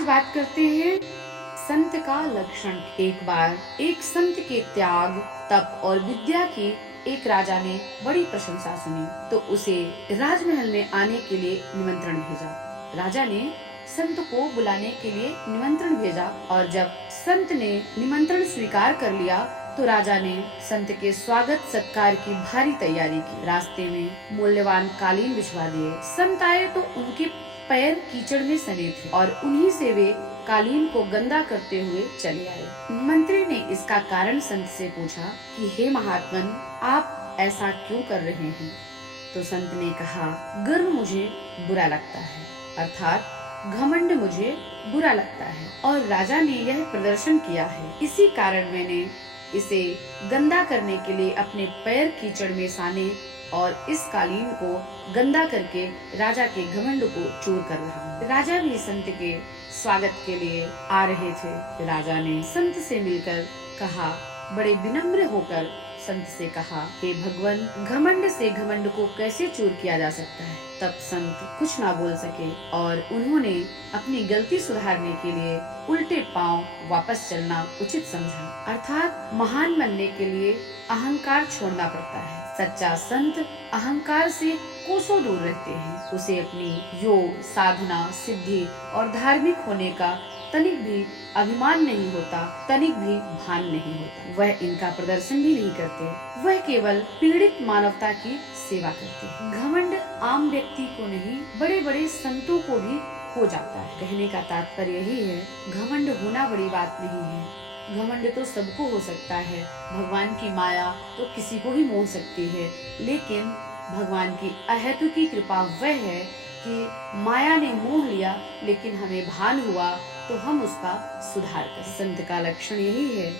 आज बात करते हैं संत का लक्षण। एक बार एक संत के त्याग, तप और विद्या की एक राजा ने बड़ी प्रशंसा सुनी, तो उसे राजमहल में आने के लिए निमंत्रण भेजा। राजा ने संत को बुलाने के लिए निमंत्रण भेजा और जब संत ने निमंत्रण स्वीकार कर लिया तो राजा ने संत के स्वागत सत्कार की भारी तैयारी की। रास्ते में मूल्यवान कालीन बिछवा दिए। संत आए तो उनके पैर कीचड़ में सने थे और उन्हीं से वे कालीन को गंदा करते हुए चले आए। मंत्री ने इसका कारण संत से पूछा कि हे महात्मन, आप ऐसा क्यों कर रहे हैं? तो संत ने कहा, गर्व मुझे बुरा लगता है, अर्थात घमंड मुझे बुरा लगता है और राजा ने यह प्रदर्शन किया है। इसी कारण मैंने इसे गंदा करने के लिए अपने पैर कीचड़ में साने और इस कालीन को गंदा करके राजा के घमंड को चूर कर रहा हूँ। राजा भी संत के स्वागत के लिए आ रहे थे। राजा ने संत से मिलकर कहा, बड़े विनम्र होकर संत से कहा, हे भगवान, घमंड से घमंड को कैसे चूर किया जा सकता है? तब संत कुछ ना बोल सके और उन्होंने अपनी गलती सुधारने के लिए उल्टे पांव वापस चलना उचित समझा। अर्थात महान बनने के लिए अहंकार छोड़ना पड़ता है। सच्चा संत अहंकार से कोसों दूर रहते हैं। उसे अपनी योग, साधना, सिद्धि और धार्मिक होने का तनिक भी अभिमान नहीं होता, तनिक भी भान नहीं होता। वह इनका प्रदर्शन भी नहीं करते, वह केवल पीड़ित मानवता की सेवा करते हैं। घमंड आम व्यक्ति को नहीं, बड़े बड़े संतों को भी हो जाता है। कहने का तात्पर्य यही है, घमंड होना बड़ी बात नहीं है। घमंड तो सबको हो सकता है। भगवान की माया तो किसी को भी मोह सकती है, लेकिन भगवान की अहेतुकी कृपा वह है कि माया ने मोह लिया लेकिन हमें भान हुआ तो हम उसका सुधार करें। संत का लक्षण यही है।